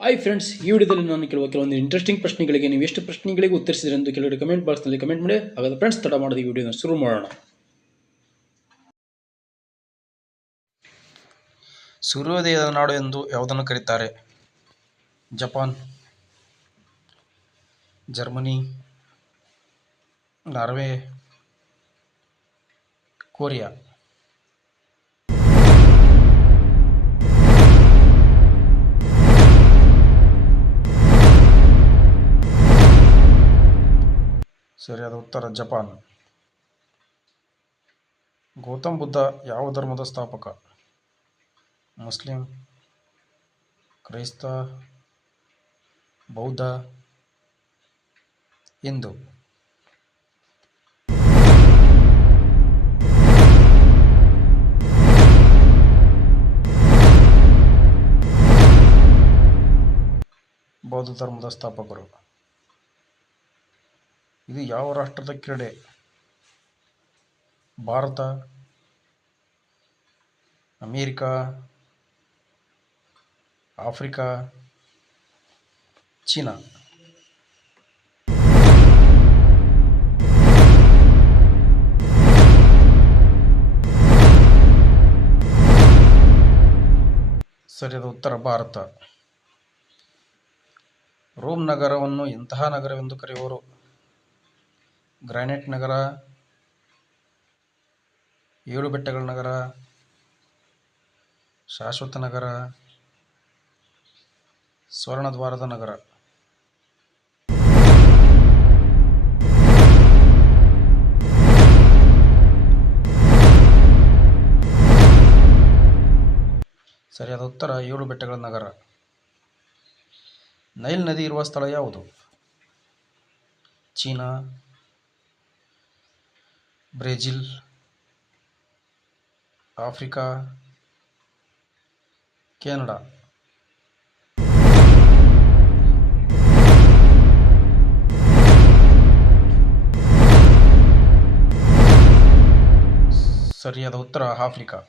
Hi friends, ಈ ವಿಡಿಯೋದಲ್ಲಿ ನಾನು ಕೆಲವೊಂದು ಇಂಟ್ರೆಸ್ಟಿಂಗ್ ಪ್ರಶ್ನೆಗಳಿಗೆ ನೀವು ಎಷ್ಟು ಪ್ರಶ್ನೆಗಳಿಗೆ ಉತ್ತರಿಸಿದ್ರೆ ಎಂದು ಕೆಲವರು ಕಮೆಂಟ್ ಬಾಕ್ಸ್ನಲ್ಲಿ ಕಮೆಂಟ್ ಮಾಡಿ. ಹಾಗಾದ್ರೆ ಫ್ರೆಂಡ್ಸ್, ತಡ ಮಾಡದೆ ಈ ವಿಡಿಯೋನ ಶುರು ಮಾಡೋಣ. ಸೂರ್ಯೋದಯದ ನಾಡು ಎಂದು ಯಾವುದನ್ನು ಕರೆಯುತ್ತಾರೆ? Japan, Germany, Norway, Korea. ಸರಿಯಾದ ಉತ್ತರ ಜಪಾನ್. ಗೌತಮ್ ಬುದ್ಧ ಯಾವ ಧರ್ಮದ ಸ್ಥಾಪಕ? ಮುಸ್ಲಿಂ, ಕ್ರೈಸ್ತ, ಬೌದ್ಧ, ಹಿಂದೂ. ಬೌದ್ಧ ಧರ್ಮದ ಸ್ಥಾಪಕರು. ಇದು ಯಾವ ರಾಷ್ಟ್ರದ ಕ್ರೀಡೆ? Bharat, America, Africa, China. ಸರಿಯಾದ ಉತ್ತರ ಭಾರತ. ರೋಮ್ ನಗರವನ್ನು ಎಂತಹ ನಗರವೆಂದು ಕರೆಯುವರು? ಗ್ರಾನೈಟ್ ನಗರ, 7 ಬೆಟ್ಟಗಳ ನಗರ, ಶಾಶ್ವತ ನಗರ, ಸ್ವರ್ಣದ್ವಾರದ ನಗರ. ಸರಿಯಾದ ಉತ್ತರ 7 ಬೆಟ್ಟಗಳ ನಗರ. ನೈಲ್ ನದಿ ಇರುವ ಸ್ಥಳ ಯಾವುದು? China, Brazil, Africa, Canada. ಸರಿಯಾದ ಉತ್ತರ ಆಫ್ರಿಕಾ.